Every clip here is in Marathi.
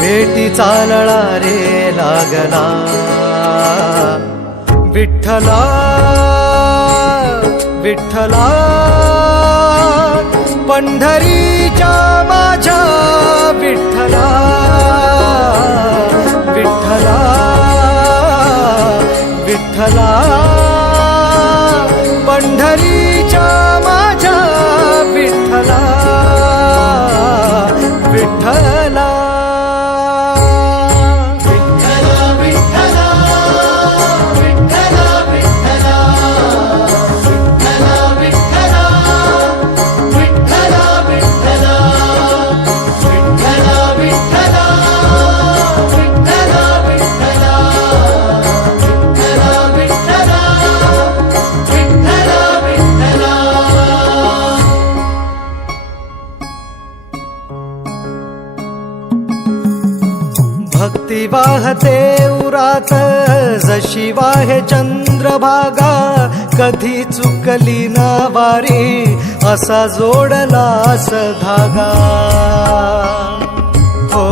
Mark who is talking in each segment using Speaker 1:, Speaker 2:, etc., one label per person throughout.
Speaker 1: भेटी चालळा रे लागला. विठ्ठला विठ्ठला पंढरीच्या माझ्या विठ्ठला विठ्ठला विठ्ठला पंढरीच्या माझ्या विठ्ठला. वाहते उरात जशी वाहे चंद्रभागा कधी चुकली ना वारी असा जोडलास धागा हो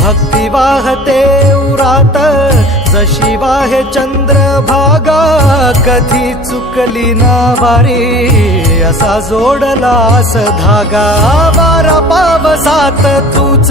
Speaker 1: भक्ती वाहते उरात जशी वाहे चंद्रभागा कधी चुकली ना वारी असा जोडलास धागा वारा पावसात तूच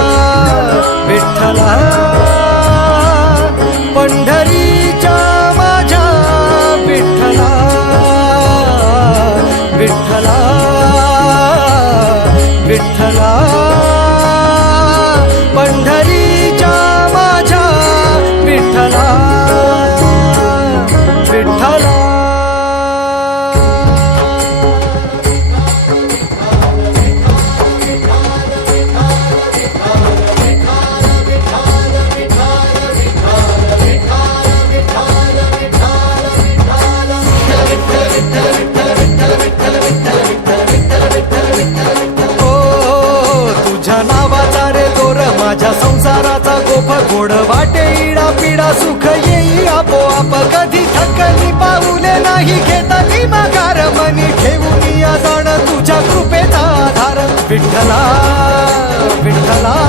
Speaker 1: माझ्या संसाराचा गोफ गोड वाटे इडा पिडा सुख येई आपोआप कधी थकली पाऊले नाही घेतली माघार मनी ठेवून या जाण तुझ्या कृपेचा आधार. विठ्ठला विठ्ठला.